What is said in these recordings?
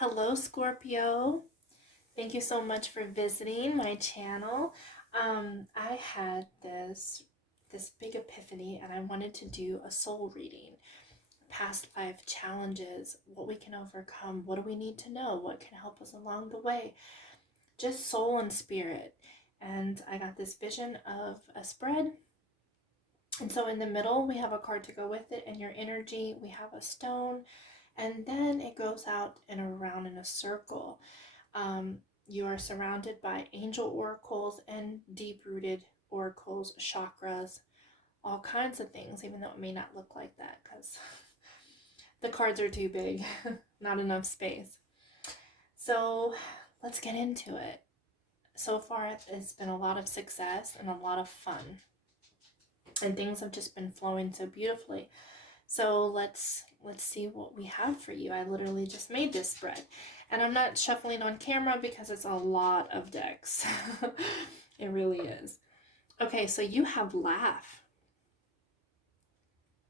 Hello, Scorpio. Thank you so much for visiting my channel. I had this big epiphany, and I wanted to do a soul reading, past life challenges, what we can overcome, what do we need to know, what can help us along the way, just soul and spirit. And I got this vision of a spread. And so in the middle, we have a card to go with it, and your energy, we have a stone, and then it goes out and around in a circle. You are surrounded by angel oracles and deep-rooted oracles, chakras, all kinds of things, even though it may not look like that because the cards are too big, not enough space. So let's get into it. So far, it's been a lot of success and a lot of fun, and things have just been flowing so beautifully. So let's see what we have for you. I literally just made this spread, and I'm not shuffling on camera because it's a lot of decks. It really is. Okay, so you have laugh.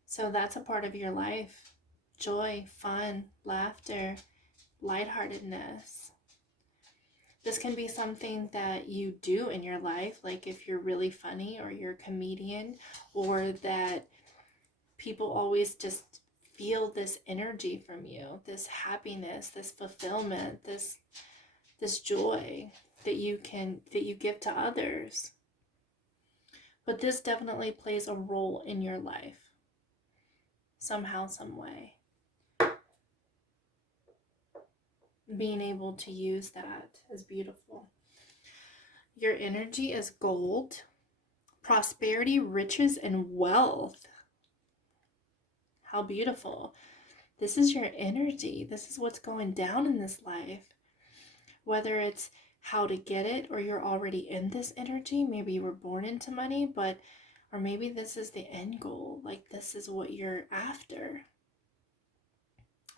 So that's a part of your life. Joy, fun, laughter, lightheartedness. This can be something that you do in your life, like if you're really funny or you're a comedian, or that people always just feel this energy from you, this happiness, this fulfillment, this joy that you give to others. But this definitely plays a role in your life, somehow, some way. Being able to use that is beautiful. Your energy is gold, prosperity, riches, and wealth. How beautiful. This is your energy. This is what's going down in this life. Whether it's how to get it, or you're already in this energy, maybe you were born into money, or maybe this is the end goal, like this is what you're after.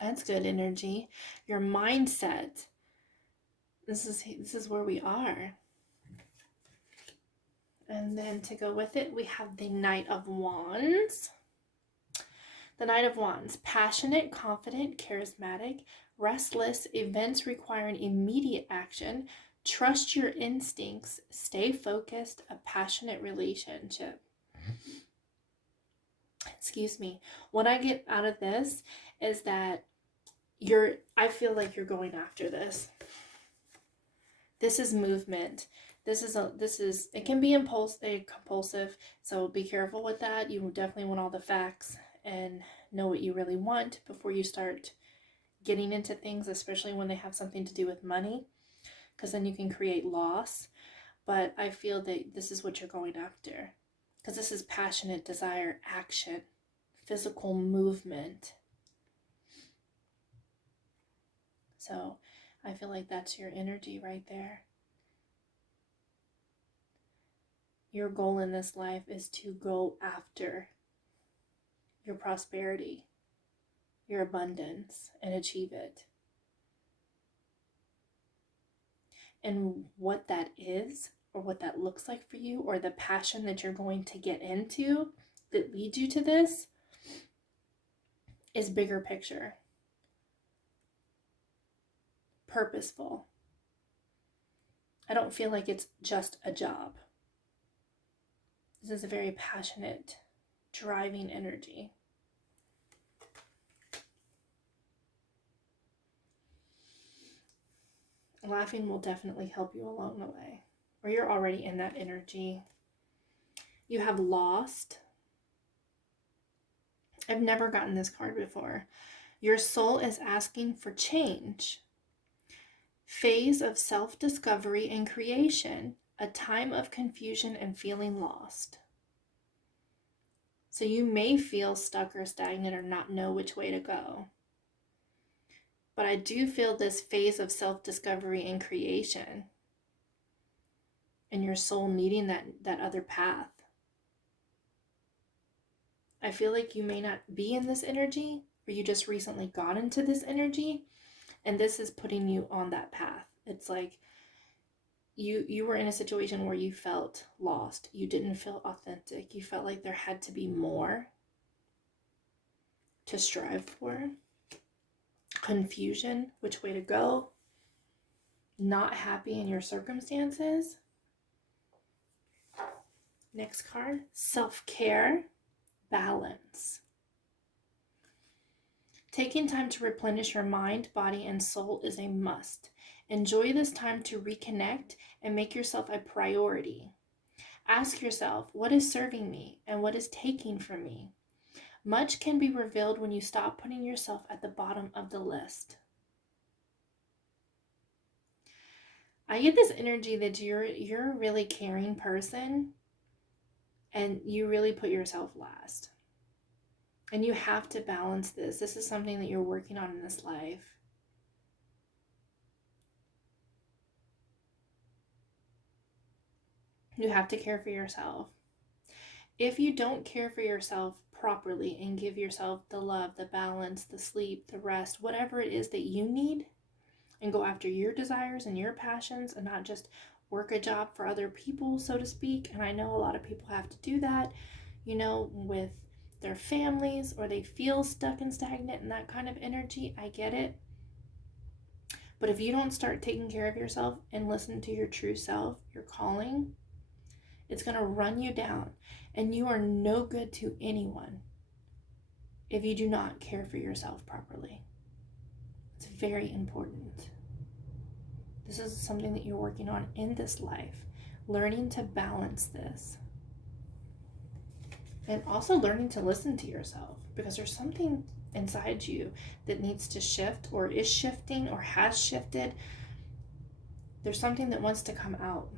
That's good energy. Your mindset. This is where we are. And then to go with it, we have the Knight of Wands. The Knight of Wands, passionate, confident, charismatic, restless, events requiring immediate action, trust your instincts, stay focused, a passionate relationship. Excuse me. What I get out of this is that I feel like you're going after this. This is movement. It can be compulsive, so be careful with that. You definitely want all the facts and know what you really want before you start getting into things, especially when they have something to do with money, because then you can create loss. But I feel that this is what you're going after, because this is passionate desire, action, physical movement. So I feel like that's your energy right there. Your goal in this life is to go after your prosperity, your abundance, and achieve it. And what that is, or what that looks like for you, or the passion that you're going to get into that leads you to this, is bigger picture, purposeful. I don't feel like it's just a job. This is a very passionate, driving energy. Laughing will definitely help you along the way, or you're already in that energy. You have lost. I've never gotten this card before. Your soul is asking for change. Phase of self-discovery and creation, a time of confusion and feeling lost. So you may feel stuck or stagnant or not know which way to go. But I do feel this phase of self-discovery and creation, and your soul needing that other path. I feel like you may not be in this energy, or you just recently got into this energy, and this is putting you on that path. It's like you were in a situation where you felt lost. You didn't feel authentic. You felt like there had to be more to strive for. confusion, which way to go, not happy in your circumstances. Next card, self-care, balance. Taking time to replenish your mind, body, and soul is a must. Enjoy this time to reconnect and make yourself a priority. Ask yourself, what is serving me and what is taking from me? Much can be revealed when you stop putting yourself at the bottom of the list. I get this energy that you're a really caring person and you really put yourself last. And you have to balance this. This is something that you're working on in this life. You have to care for yourself. If you don't care for yourself properly and give yourself the love, the balance, the sleep, the rest, whatever it is that you need, and go after your desires and your passions and not just work a job for other people, so to speak. And I know a lot of people have to do that, with their families, or they feel stuck and stagnant in that kind of energy. I get it. But if you don't start taking care of yourself and listen to your true self, your calling, it's going to run you down. And you are no good to anyone if you do not care for yourself properly. It's very important. This is something that you're working on in this life. Learning to balance this. And also learning to listen to yourself, because there's something inside you that needs to shift, or is shifting, or has shifted. There's something that wants to come out.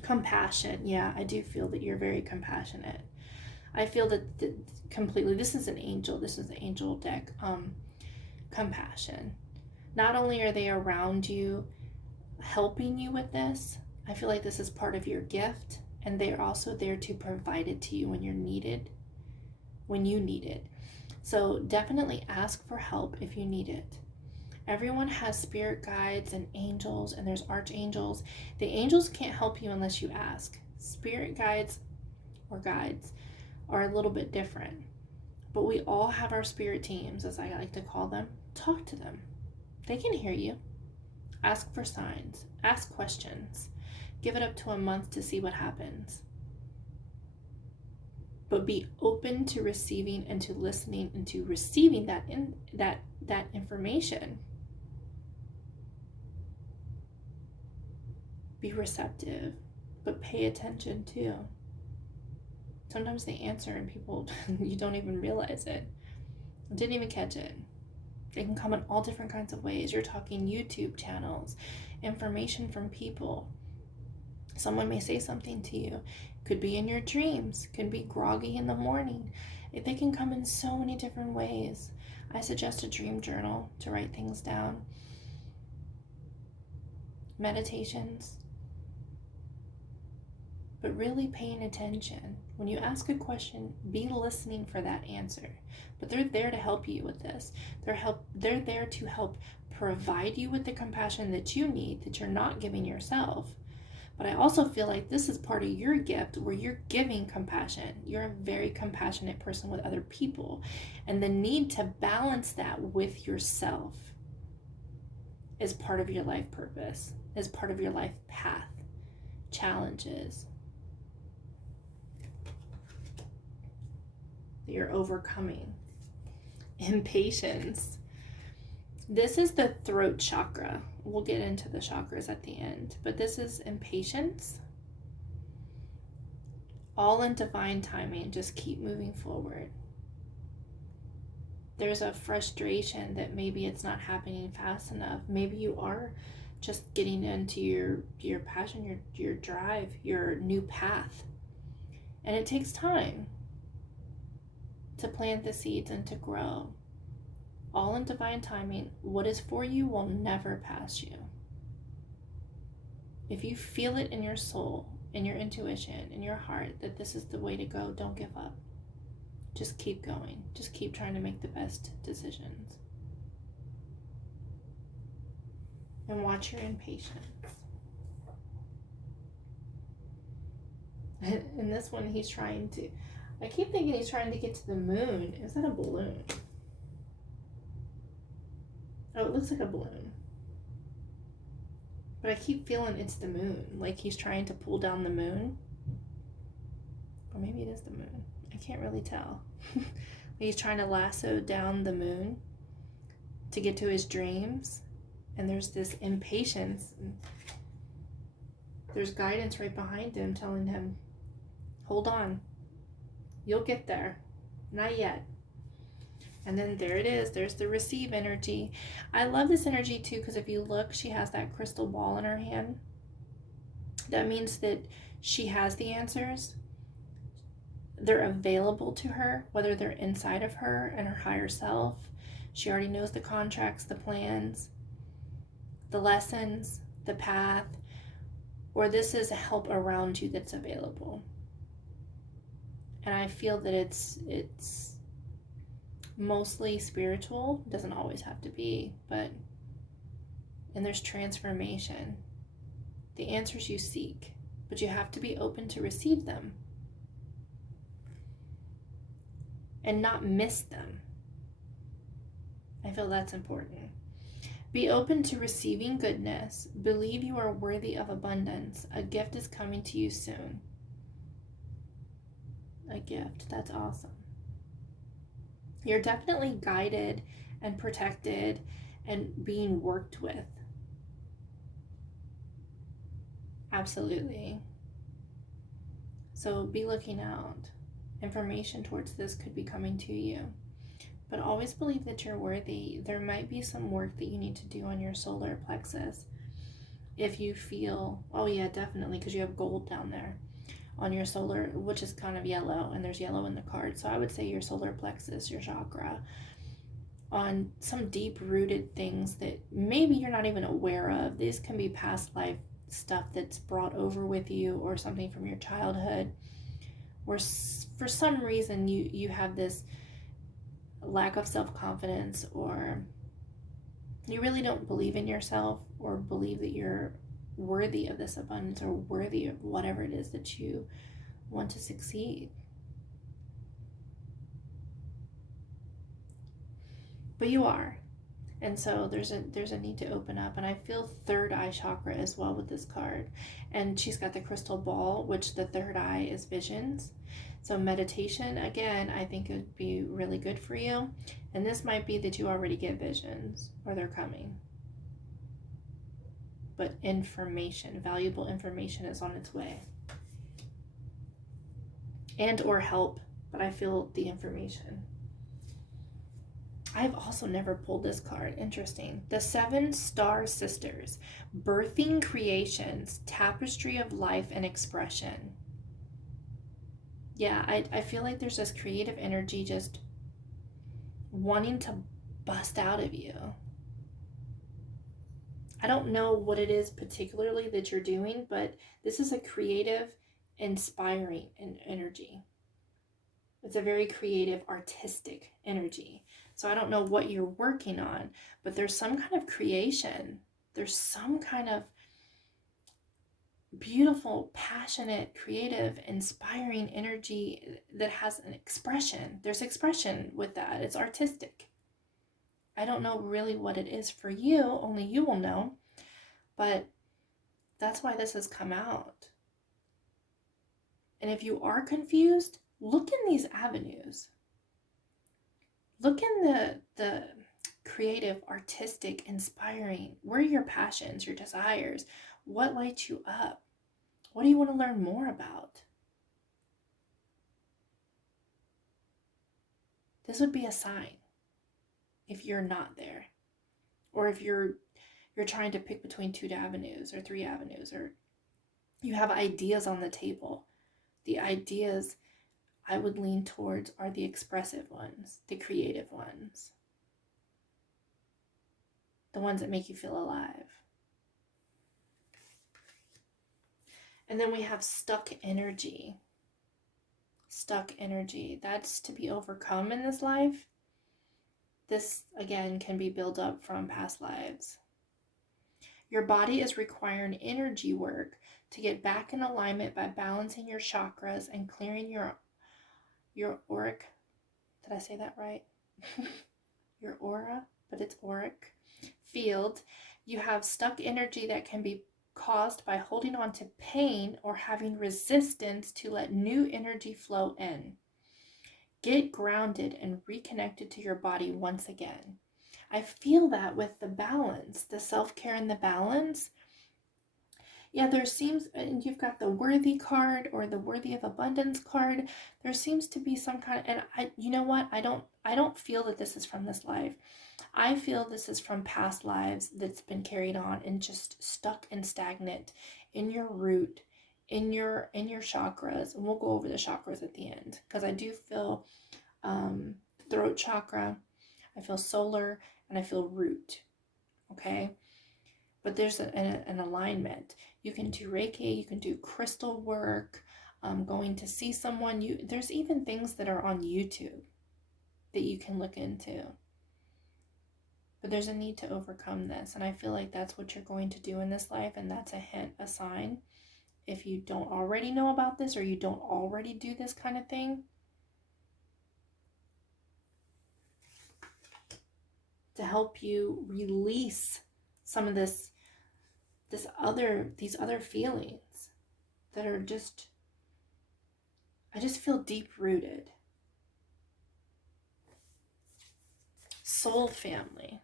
Compassion. Yeah, I do feel that you're very compassionate. I feel that completely, this is an angel. This is the angel deck. Compassion. Not only are they around you helping you with this, I feel like this is part of your gift, and they're also there to provide it to you when you need it. So definitely ask for help if you need it. Everyone has spirit guides and angels, and there's archangels. The angels can't help you unless you ask. Spirit guides or guides are a little bit different, but we all have our spirit teams, as I like to call them. Talk to them. They can hear you. Ask for signs. Ask questions. Give it up to a month to see what happens. But be open to receiving and to listening and to receiving that information. Be receptive, but pay attention too. Sometimes they answer and people, you don't even realize it. Didn't even catch it. They can come in all different kinds of ways. You're talking YouTube channels, information from people. Someone may say something to you. Could be in your dreams. Could be groggy in the morning. They can come in so many different ways. I suggest a dream journal to write things down. Meditations. But really paying attention. When you ask a question, be listening for that answer. But they're there to help you with this. They're there to help provide you with the compassion that you need, that you're not giving yourself. But I also feel like this is part of your gift where you're giving compassion. You're a very compassionate person with other people. And the need to balance that with yourself is part of your life purpose, is part of your life path, challenges that you're overcoming. Impatience. This is the throat chakra. We'll get into the chakras at the end, but this is impatience. All in divine timing. Just keep moving forward. There's a frustration that maybe it's not happening fast enough. Maybe you are just getting into your passion, your drive, your new path. And it takes time to plant the seeds and to grow. All in divine timing. What is for you will never pass you. If you feel it in your soul, in your intuition, in your heart, that this is the way to go, don't give up. Just keep going. Just keep trying to make the best decisions. And watch your impatience. In this one, I keep thinking he's trying to get to the moon. Is that a balloon? Oh, it looks like a balloon. But I keep feeling it's the moon. Like he's trying to pull down the moon. Or maybe it is the moon. I can't really tell. He's trying to lasso down the moon to get to his dreams. And there's this impatience. There's guidance right behind him telling him, hold on. You'll get there. Not yet. And then there it is. There's the receive energy. I love this energy too because if you look, she has that crystal ball in her hand. That means that she has the answers. They're available to her, whether they're inside of her and her higher self. She already knows the contracts, the plans, the lessons, the path, or this is help around you that's available. And I feel that it's mostly spiritual. It doesn't always have to be, and there's transformation. The answers you seek, but you have to be open to receive them and not miss them. I feel that's important. Be open to receiving goodness. Believe you are worthy of abundance. A gift is coming to you soon. A gift. That's awesome. You're definitely guided and protected and being worked with. Absolutely. So be looking out. Information towards this could be coming to you. But always believe that you're worthy. There might be some work that you need to do on your solar plexus. If you feel, oh yeah, definitely, because you have gold down there on your solar, which is kind of yellow, and there's yellow in the card. So I would say your solar plexus, your chakra, on some deep-rooted things that maybe you're not even aware of. These can be past life stuff that's brought over with you or something from your childhood, where for some reason you have this lack of self-confidence, or you really don't believe in yourself or believe that you're worthy of this abundance or worthy of whatever it is that you want to succeed. But you are. And so there's a need to open up, and I feel third eye chakra as well with this card. And she's got the crystal ball, which the third eye is visions. So meditation, again, I think it would be really good for you. And this might be that you already get visions or they're coming. But information, valuable information is on its way. And or help, but I feel the information. I've also never pulled this card. Interesting. The 7 Star Sisters. Birthing creations. Tapestry of life and expression. Yeah, I feel like there's this creative energy just wanting to bust out of you. I don't know what it is particularly that you're doing, but this is a creative, inspiring energy. It's a very creative, artistic energy. So I don't know what you're working on, but there's some kind of creation. There's some kind of beautiful, passionate, creative, inspiring energy that has an expression. There's expression with that. It's artistic. I don't know really what it is for you. Only you will know. But that's why this has come out. And if you are confused, look in these avenues. Look in the creative, artistic, inspiring. Where are your passions, your desires? What lights you up? What do you want to learn more about? This would be a sign if you're not there. Or if you're trying to pick between 2 avenues or 3 avenues, or you have ideas on the table. The ideas I would lean towards are the expressive ones, the creative ones, the ones that make you feel alive. And then we have stuck energy. Stuck energy. That's to be overcome in this life. This, again, can be built up from past lives. Your body is requiring energy work to get back in alignment by balancing your chakras and clearing your auric. Did I say that right? Your aura, but it's auric. field, you have stuck energy that can be caused by holding on to pain or having resistance to let new energy flow in. Get grounded and reconnected to your body once again. I feel that with the balance, the self-care and the balance. Yeah, there seems, and you've got the worthy card or the worthy of abundance card. There seems to be some kind of, and you know what? I don't feel that this is from this life. I feel this is from past lives that's been carried on and just stuck and stagnant in your root, in your chakras. And we'll go over the chakras at the end, because I do feel throat chakra, I feel solar, and I feel root. Okay, but there's an alignment. You can do Reiki, you can do crystal work, going to see someone. There's even things that are on YouTube that you can look into. But there's a need to overcome this, and I feel like that's what you're going to do in this life, and that's a hint, a sign. If you don't already know about this, or you don't already do this kind of thing, to help you release some of these other feelings that are just, I just feel deep rooted. Soul family.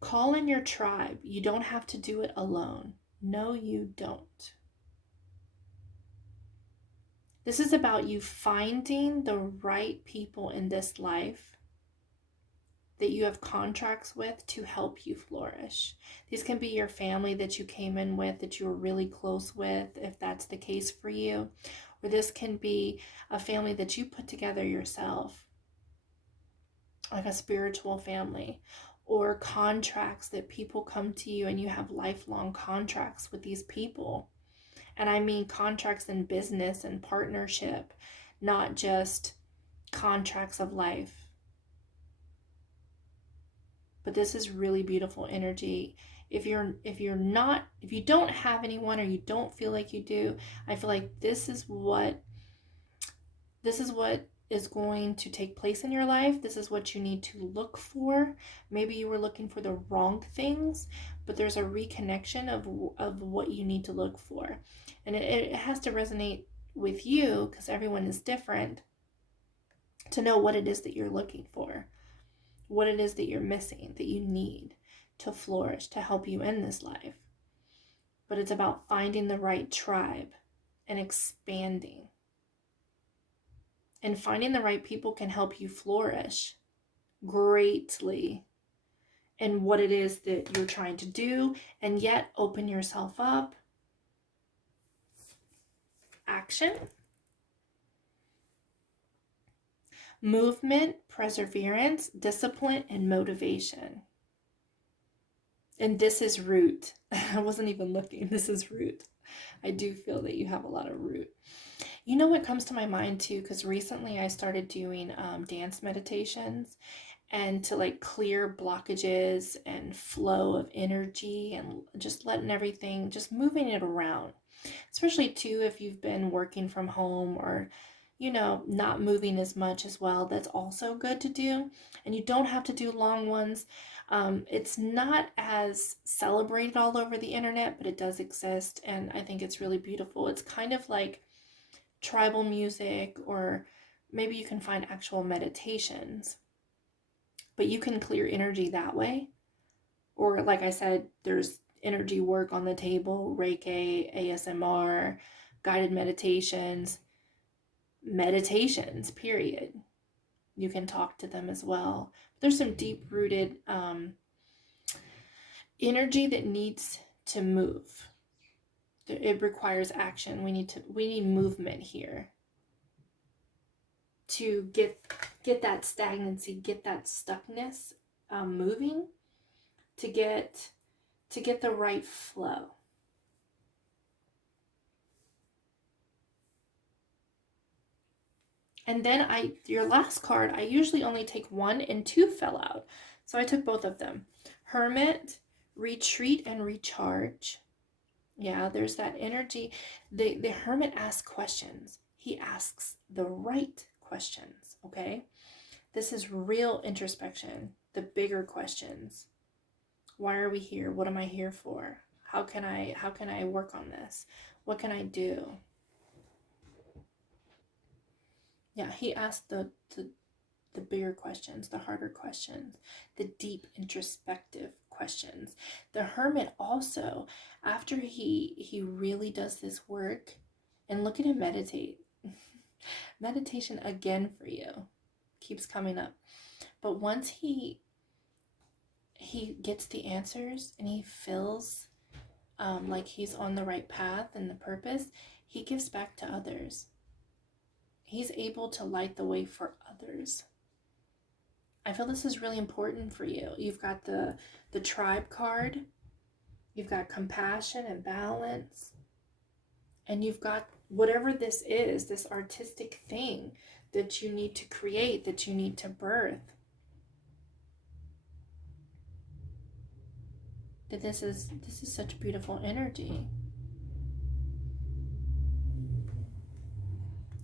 Call in your tribe. You don't have to do it alone. No, you don't. This is about you finding the right people in this life that you have contracts with to help you flourish. These can be your family that you came in with, that you were really close with, if that's the case for you. Or this can be a family that you put together yourself, like a spiritual family. Or contracts that people come to you and you have lifelong contracts with these people. And I mean contracts in business and partnership, not just contracts of life. But this is really beautiful energy. If you don't have anyone, or you don't feel like you do, I feel like this is what is going to take place in your life. This is what you need to look for. Maybe you were looking for the wrong things, but there's a reconnection of what you need to look for. And it has to resonate with you, because everyone is different, to know what it is that you're looking for, what it is that you're missing, that you need to flourish, to help you in this life. But it's about finding the right tribe and expanding. And finding the right people can help you flourish greatly in what it is that you're trying to do, and yet open yourself up. Action. Movement, perseverance, discipline, and motivation. And this is root. I wasn't even looking. This is root. I do feel that you have a lot of root. You know what comes to my mind too, because recently I started doing dance meditations, and to like clear blockages and flow of energy, and just letting everything, just moving it around. Especially too if you've been working from home, or not moving as much as well. That's also good to do. And you don't have to do long ones. It's not as celebrated all over the internet, but it does exist, and I think it's really beautiful. It's kind of like tribal music, or maybe you can find actual meditations, but you can clear energy that way. Or like I said, there's energy work on the table, Reiki, ASMR, guided meditations, period. You can talk to them as well. There's some deep-rooted energy that needs to move. It requires action. We need movement here to get that stagnancy, get that stuckness moving, to get the right flow. And then your last card, I usually only take one, and two fell out. So I took both of them. Hermit, retreat and recharge. Yeah, there's that energy. The hermit asks questions. He asks the right questions, okay? This is real introspection. the bigger questions. Why are we here? What am I here for? How can I work on this? What can I do? Yeah, he asked the bigger questions, the harder questions, the deep introspective questions. The hermit also, after he really does this work, and look at him meditate. Meditation again for you keeps coming up. But once he gets the answers and he feels like he's on the right path and the purpose, he gives back to others. He's able to light the way for others. I feel this is really important for you. You've got the tribe card. You've got compassion and balance. And you've got whatever this is, this artistic thing that you need to create, that you need to birth. That this is such beautiful energy.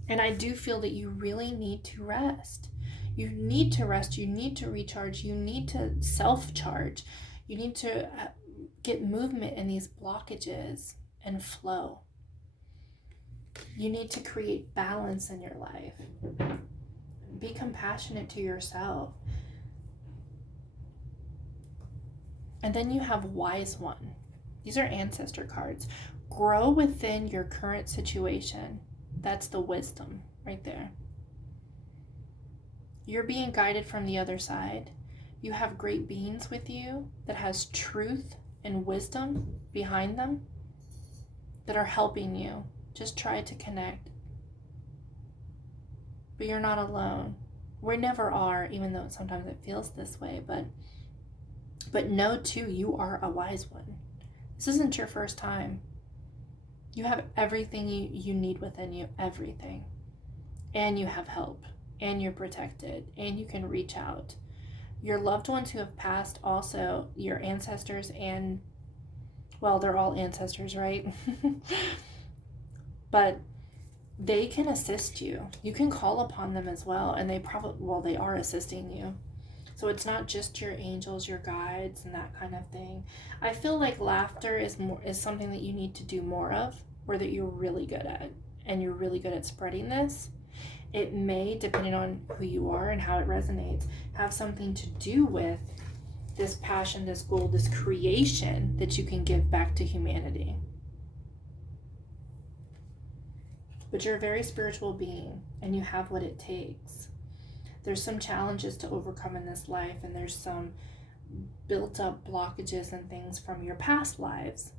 And I do feel that you really need to rest. You need to rest. You need to recharge. You need to self-charge. You need to get movement in these blockages and flow. You need to create balance in your life. Be compassionate to yourself. And then you have Wise One. These are ancestor cards. Grow within your current situation. That's the wisdom right there. You're being guided from the other side. You have great beings with you that has truth and wisdom behind them that are helping you. Just try to connect. But you're not alone. We never are, even though sometimes it feels this way. But know too, you are a wise one. This isn't your first time. You have everything you need within you, everything. And you have help, and you're protected, and you can reach out. Your loved ones who have passed also, your ancestors and, well, they're all ancestors, right? But they can assist you. You can call upon them as well, and they are assisting you. So it's not just your angels, your guides, and that kind of thing. I feel like laughter is something that you need to do more of, or that you're really good at, and you're really good at spreading this. It may, depending on who you are and how it resonates, have something to do with this passion, this goal, this creation that you can give back to humanity. But you're a very spiritual being, and you have what it takes. There's some challenges to overcome in this life, and there's some built up blockages and things from your past lives.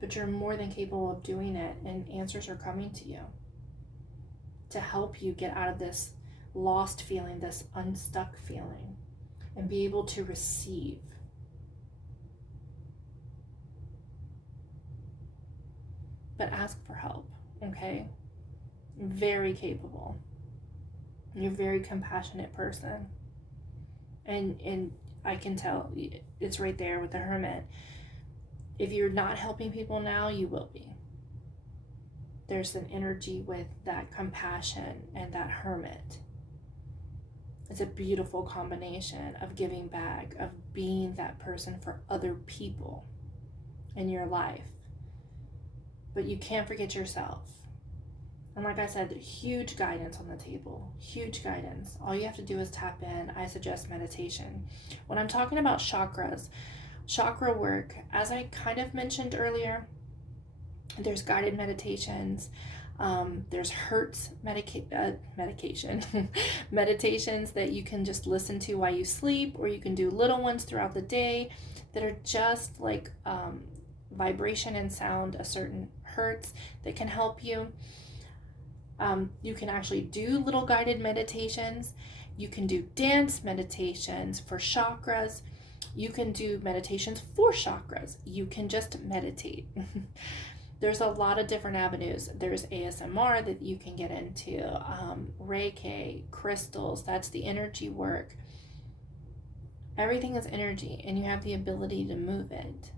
But you're more than capable of doing it, and answers are coming to you to help you get out of this lost feeling, this unstuck feeling, and be able to receive. But ask for help, okay? Very capable. You're a very compassionate person. And I can tell, it's right there with the Hermit. If you're not helping people now, you will be. There's an energy with that compassion and that Hermit. It's a beautiful combination of giving back, of being that person for other people in your life. But you can't forget yourself. And like I said, huge guidance on the table, huge guidance. All you have to do is tap in. I suggest meditation. When I'm talking about chakras, chakra work, as I kind of mentioned earlier, there's guided meditations. There's Hertz medication, meditations that you can just listen to while you sleep, or you can do little ones throughout the day that are just like vibration and sound, a certain hertz that can help you. You can actually do little guided meditations. You can do dance meditations for chakras. You can do meditations for chakras. You can just meditate. There's a lot of different avenues. There's ASMR that you can get into, Reiki, crystals, that's the energy work. Everything is energy, and you have the ability to move it.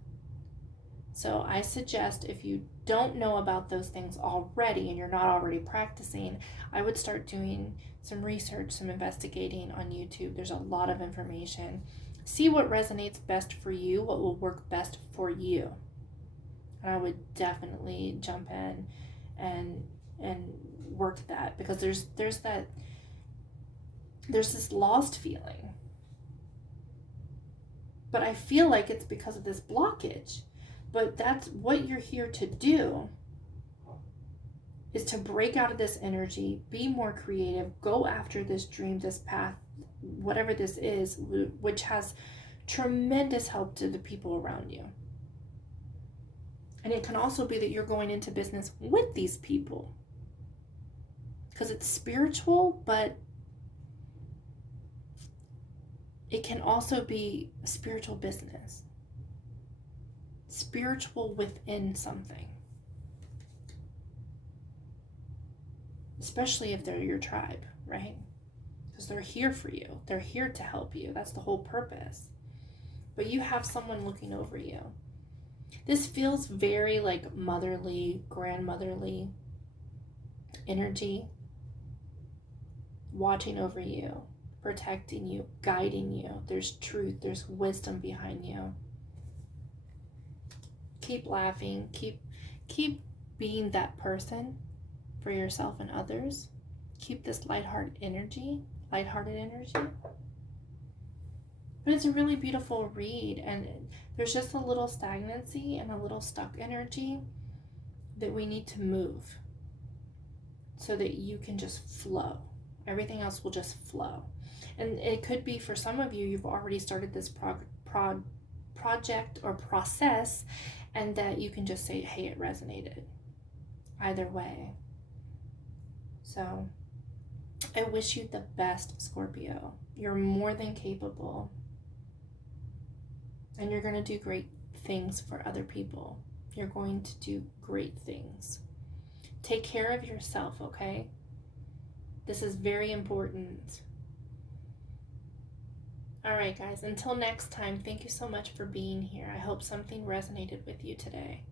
So I suggest, if you don't know about those things already and you're not already practicing, I would start doing some research, some investigating on YouTube. There's a lot of information. See what resonates best for you, what will work best for you. And I would definitely jump in and work that, because there's this lost feeling. But I feel like it's because of this blockage. But that's what you're here to do, is to break out of this energy, be more creative, go after this dream, this path, whatever this is, which has tremendous help to the people around you. And it can also be that you're going into business with these people, because it's spiritual, but it can also be a spiritual business. Spiritual within something. Especially if they're your tribe, right? Because they're here for you. They're here to help you. That's the whole purpose. But you have someone looking over you. This feels very like motherly, grandmotherly energy. Watching over you, protecting you, guiding you. There's truth, there's wisdom behind you. Keep laughing, keep being that person for yourself and others. Keep this lighthearted energy. But it's a really beautiful read, and there's just a little stagnancy and a little stuck energy that we need to move so that you can just flow. Everything else will just flow. And it could be, for some of you, you've already started this project or process, and that you can just say, hey, it resonated. Either way. So I wish you the best, Scorpio. You're more than capable. And you're going to do great things for other people. You're going to do great things. Take care of yourself, okay? This is very important. All right, guys, until next time, thank you so much for being here. I hope something resonated with you today.